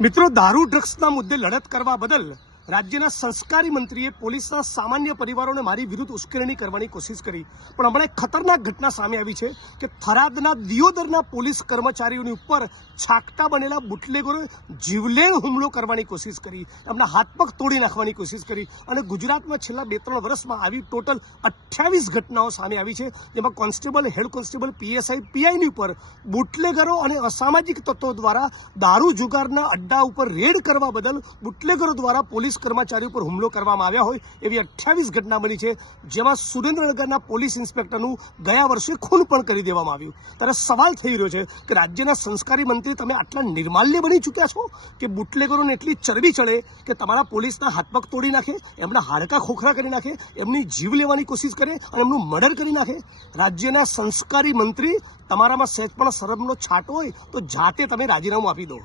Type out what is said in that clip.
મિત્રો, દારૂ ડ્રગ્સના મુદ્દે લડત કરવા બદલ રાજ્યના સંસ્કારી મંત્રીએ પોલીસના સામાન્ય પરિવારોને મારી વિરુદ્ધ ઉશ્કેરણી કરવાની કોશિશ કરી, પણ હમણાં એક ખતરનાક ઘટના સામે આવી છે કે થરાદના દિયોદરના પોલીસ કર્મચારીઓની ઉપર છાકટા બનેલા બુટલેગરોએ જીવલેણ હુમલો કરવાની કોશિશ કરી, એમના હાથ પગ તોડી નાખવાની કોશિશ કરી અને ગુજરાતમાં છેલ્લા 2-3 વર્ષમાં આવી ટોટલ 28 ઘટનાઓ સામે આવી છે, જેમાં કોન્સ્ટેબલ, હેડ કોન્સ્ટેબલ, પીએસઆઈ, પીઆઈની ઉપર બુટલેગરો અને અસામાજિક તત્વો દ્વારા દારૂ જુગારના અડ્ડા ઉપર રેડ કરવા બદલ બુટલેગરો દ્વારા પોલીસ કર્મચારી ઉપર હુમલો કરવામાં આવ્યા હોય એવી 28 ઘટના બની છે, જેમાં સુરેન્દ્રનગરના પોલીસ ઇન્સ્પેક્ટરનું ગયા વર્ષે ખૂન પણ કરી દેવામાં આવ્યું। ત્યારે સવાલ થઈ રહ્યો છે કે રાજ્યના સંસ્કારી મંત્રી તમે આટલા નિર્માલ્ય બની ચૂક્યા છો કે બુટલેગરોને એટલી ચરબી ચડે કે તમારા પોલીસના હાથ પગ તોડી નાખે, એમના હાડકા ખોખરા કરી નાખે, એમની જીવ લેવાની કોશિશ કરે અને એમનું મર્ડર કરી નાખે। રાજ્યના સંસ્કારી મંત્રી, તમારામાં સહેજ પણ શરમનો છાંટો હોય તો જાતે તમે રાજીનામું આપી દો।